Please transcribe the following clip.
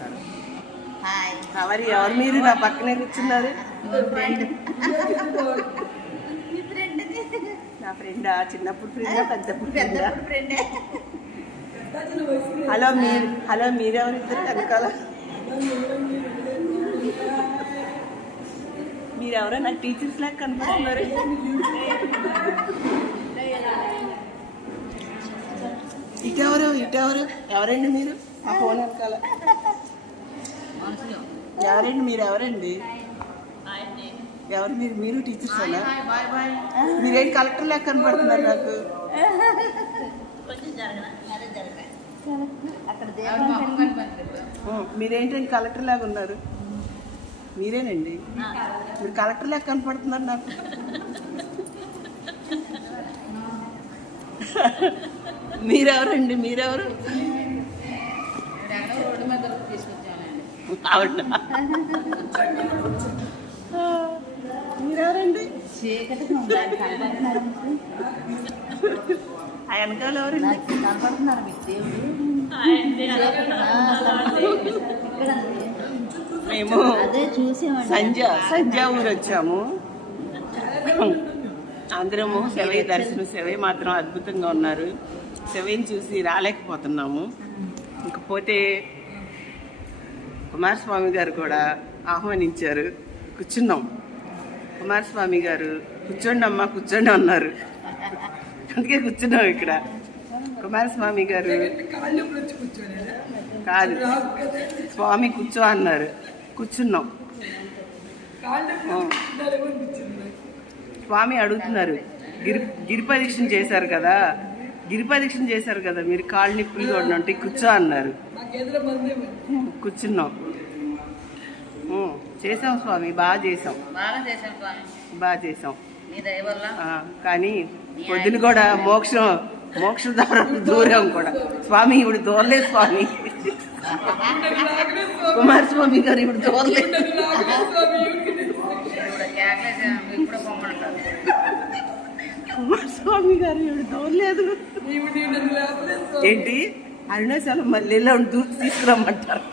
నమస్కారం. ఎవరు మీరు నా పక్కనే కూర్చున్నారు? నా ఫ్రెండా? చిన్నప్పుడు ఫ్రెండా, పెద్దప్పుడు ఫ్రెండా? హలో మీరెవరు ఇద్దరు వెనకాల? మీరెవరో నాకు టీచర్స్ లాగా కనపడుతున్నారు. ఇటెవరు ఎవరండి మీరు? ఆ ఫోన్ వెనకాల ఎవరండి? మీరు ఎవరండి? ఎవరు మీరు టీచర్స్ అలా? మీరేంటి కలెక్టర్ లాగా కనపడుతున్నారు నాకు? మీరేంటండి కలెక్టర్ లాగా ఉన్నారు? మీరేనండి, మీరు కలెక్టర్ లాగా కనపడుతున్నారు నాకు. మీరెవరండి? మీరెవరు? మీరెవరండి? ఆ వెనకాల ఎవరండి? మేము సంజా ఊరు వచ్చాము. అందరము శివయ్య దర్శనం. శివయ్య మాత్రం అద్భుతంగా ఉన్నారు. శివయ్యని చూసి రాలేకపోతున్నాము. ఇంకపోతే కుమారస్వామి గారు కూడా ఆహ్వానించారు. కూర్చున్నాం. కుమారస్వామి గారు కూర్చోండి అమ్మా కూర్చోండి అన్నారు. అందుకే కూర్చున్నాం ఇక్కడ. కుమారస్వామి గారు కాదు, స్వామి కూర్చో అన్నారు. కూర్చున్నాం. స్వామి అడుగుతున్నారు, గిరిప్రదక్షిణ చేశారు కదా, గిరిప్రదక్షిణ చేశారు కదా, మీరు కాళ్ళు నిప్పులు కూడా ఉంటే కూర్చో అన్నారు. కూర్చున్నాం. చేసాం స్వామి, బాగా చేసాం. కానీ పొద్దున కూడా మోక్ష ద్వారా దూరం కూడా. స్వామి ఇప్పుడు దూరలేదు. స్వామి కుమారస్వామి గారు ఇప్పుడు దూరలేదు. కుమారస్వామి గారు ఇప్పుడు దూరలేదు. ఏంటి అరుణాచలం మళ్ళీ తీసుకురమ్మంటారు.